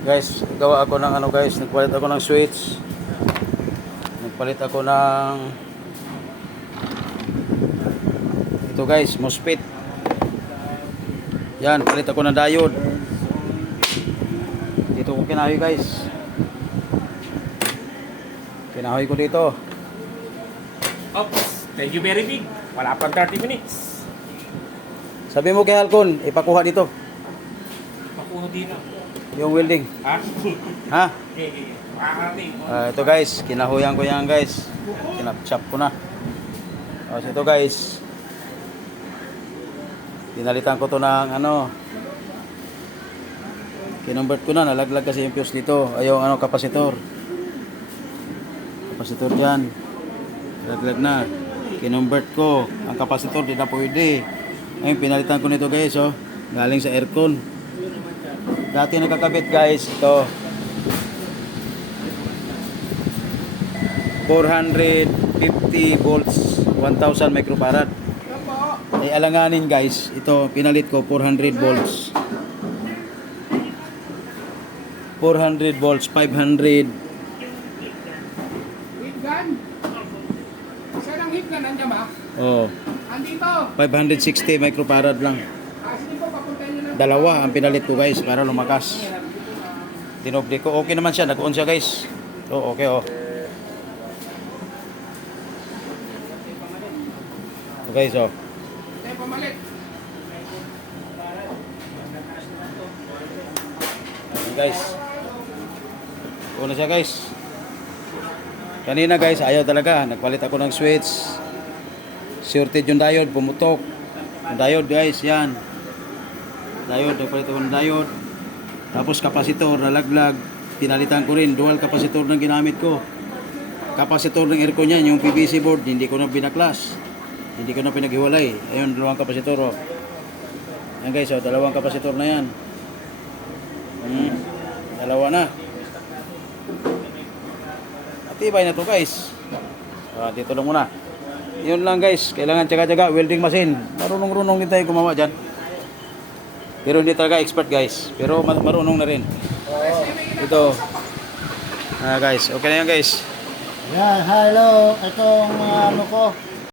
Guys, gawa ako ng ano guys, nagpalit ako ng switch. Nagpalit ako ng ito guys, MOSFET. Yan, palit ako ng diode. Dito ko kinahoy guys. Kinahoy ko dito. Oops, thank you very big. Wala pang 30 minutes. Sabi mo kay Halcon, ipakuha dito. Pakuha dito. Yung welding. Ha? Ha? Okay. Makakarating. Ito guys, kinahuyan ko yan guys. Kinapchap ko na. Tapos ito guys, pinalitan ko to ng ano, kinonvert ko na, nalaglag kasi yung fuse dito. Ay yung ano, kapasitor. Kapasitor dyan. Nalaglag na. Kinonvert ko. Ang kapasitor di na pwede. Ayun, pinalitan ko nito guys, oh. Galing sa aircon. Dati nakakabit guys, ito 450 volts, 1000 microfarad. Ay alanganin guys, ito pinalit ko 400 volts. 400 volts, 500. Heat gun? Saan ang heat gun? Nandiyan ba? Oh, Andito. 560 microfarad lang. Sige po, papuntahin nyo na. Dalawa ang pinalit ko guys para lumakas. Dinoble ko. Okay naman siya, nag-on siya guys. Oh, okay oh. Okay, so Tayo pamalit. guys. Una siya guys. Kanina guys, ayaw talaga. Nagpalit ako ng switch. Shorted yung diode, pumutok. Yung diode guys, yan. Diode, nagpalit ako ng diode. Tapos kapasitor, nalaglag. Pinalitan ko rin, dual kapasitor ng ginamit ko. Kapasitor ng aircon yan, yung PVC board, hindi ko na binaklas. Hindi ko na pinaghiwalay. Ayun, dalawang kapasitor oh. Yan guys, oh, dalawang kapasitor na yan. Dalawa na. Atibay na to guys. Dito lang muna. Yun lang guys, kailangan tsaga-tsaga, welding machine. Marunong-runong din tayo gumawa dyan. Pero hindi talaga expert guys. Pero marunong na rin. Ito. Guys, okay na yan guys. Yan, hello. Itong ano ko,